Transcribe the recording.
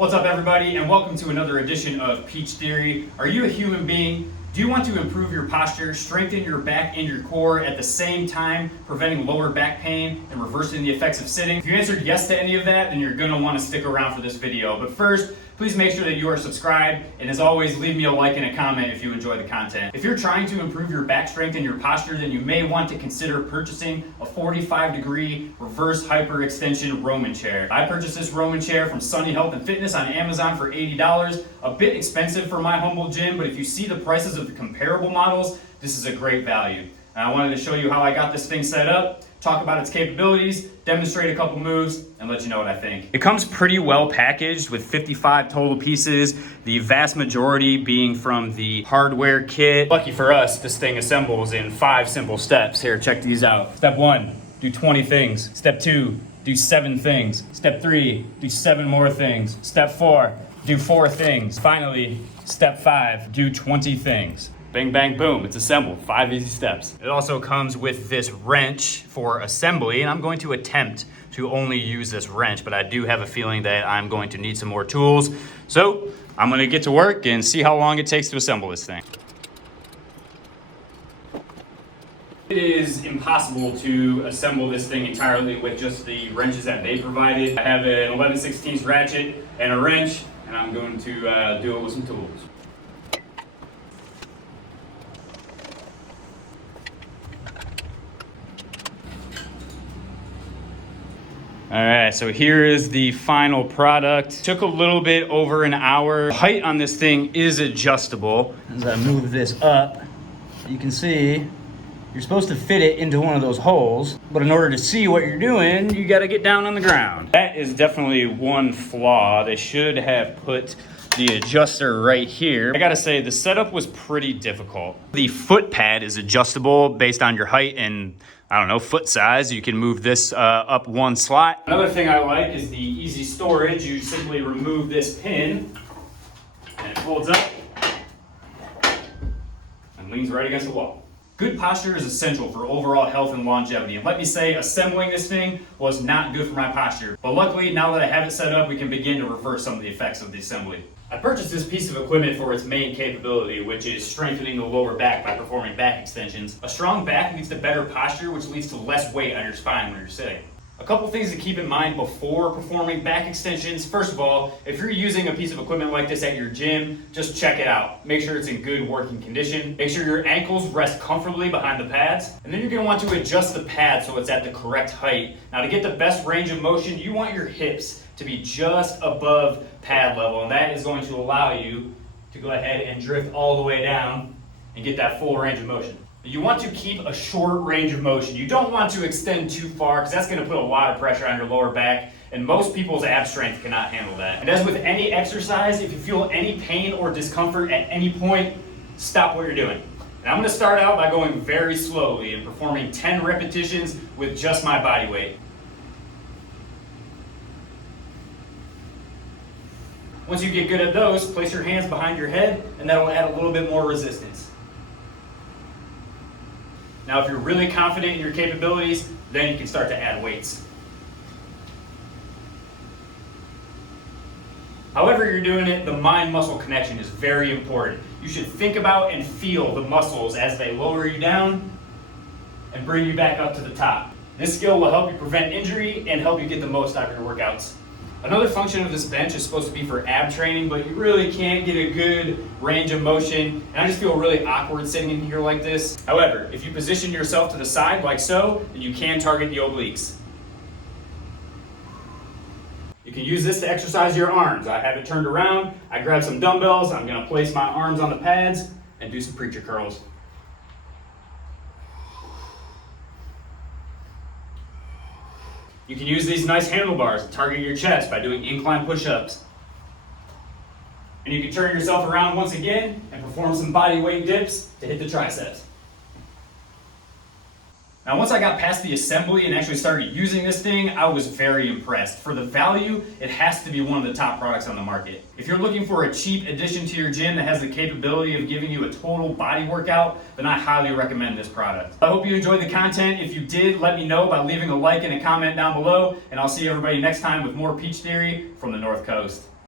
What's up, everybody, and welcome to another edition of Peach Theory. Are you a human being? Do you want to improve your posture, strengthen your back and your core at the same time, preventing lower back pain and reversing the effects of sitting? If you answered yes to any of that, then you're going to want to stick around for this video. But first, please make sure that you are subscribed, and as always, leave me a like and a comment if you enjoy the content. If you're trying to improve your back strength and your posture, then you may want to consider purchasing a 45-degree reverse hyperextension Roman chair. I purchased this Roman chair from Sunny Health and Fitness on Amazon for $80. A bit expensive for my humble gym, but if you see the prices of the comparable models, this is a great value. And I wanted to show you how I got this thing set up, talk about its capabilities, demonstrate a couple moves, and let you know what I think. It comes pretty well packaged with 55 total pieces, the vast majority being from the hardware kit. Lucky for us, this thing assembles in 5 simple steps. Here, check these out. Step 1, do 20 things. Step 2, do 7 things. Step 3, do 7 more things. Step 4, do 4 things. Finally, step 5, do 20 things. Bang, bang, boom, it's assembled. 5 easy steps. It also comes with this wrench for assembly, and I'm going to attempt to only use this wrench, but I do have a feeling that I'm going to need some more tools. So I'm gonna get to work and see how long it takes to assemble this thing. It is impossible to assemble this thing entirely with just the wrenches that they provided. I have an 11/16 ratchet and a wrench, and I'm going to do it with some tools. All right, so here is the final product. Took a little bit over an hour. The height on this thing is adjustable. As I move this up, you can see you're supposed to fit it into one of those holes, but in order to see what you're doing, you gotta get down on the ground. That is definitely one flaw. They should have put the adjuster right here. I gotta say, the setup was pretty difficult. The foot pad is adjustable based on your height and, I don't know, foot size. You can move this up one slot. Another thing I like is the easy storage. You simply remove this pin and it folds up and leans right against the wall. Good posture is essential for overall health and longevity. And let me say, assembling this thing was not good for my posture. But luckily, now that I have it set up, we can begin to reverse some of the effects of the assembly. I purchased this piece of equipment for its main capability, which is strengthening the lower back by performing back extensions. A strong back leads to better posture, which leads to less weight on your spine when you're sitting. A couple things to keep in mind before performing back extensions. First of all, if you're using a piece of equipment like this at your gym, just check it out. Make sure it's in good working condition. Make sure your ankles rest comfortably behind the pads. And then you're gonna want to adjust the pad so it's at the correct height. Now, to get the best range of motion, you want your hips to be just above pad level, and that is going to allow you to go ahead and drift all the way down and get that full range of motion. You want to keep a short range of motion. You don't want to extend too far because that's going to put a lot of pressure on your lower back, and most people's ab strength cannot handle that. And as with any exercise, if you feel any pain or discomfort at any point, stop what you're doing. And I'm going to start out by going very slowly and performing 10 repetitions with just my body weight. Once you get good at those, place your hands behind your head, and that'll add a little bit more resistance. Now, if you're really confident in your capabilities, then you can start to add weights. However you're doing it, the mind-muscle connection is very important. You should think about and feel the muscles as they lower you down and bring you back up to the top. This skill will help you prevent injury and help you get the most out of your workouts. Another function of this bench is supposed to be for ab training, but you really can't get a good range of motion, and I just feel really awkward sitting in here like this. However, if you position yourself to the side like so, then you can target the obliques. You can use this to exercise your arms. I have it turned around, I grab some dumbbells, I'm gonna place my arms on the pads and do some preacher curls. You can use these nice handlebars to target your chest by doing incline push-ups. And you can turn yourself around once again and perform some body weight dips to hit the triceps. Now, once I got past the assembly and actually started using this thing, I was very impressed. For the value, it has to be one of the top products on the market. If you're looking for a cheap addition to your gym that has the capability of giving you a total body workout, then I highly recommend this product. I hope you enjoyed the content. If you did, let me know by leaving a like and a comment down below, and I'll see everybody next time with more Peach Theory from the North Coast.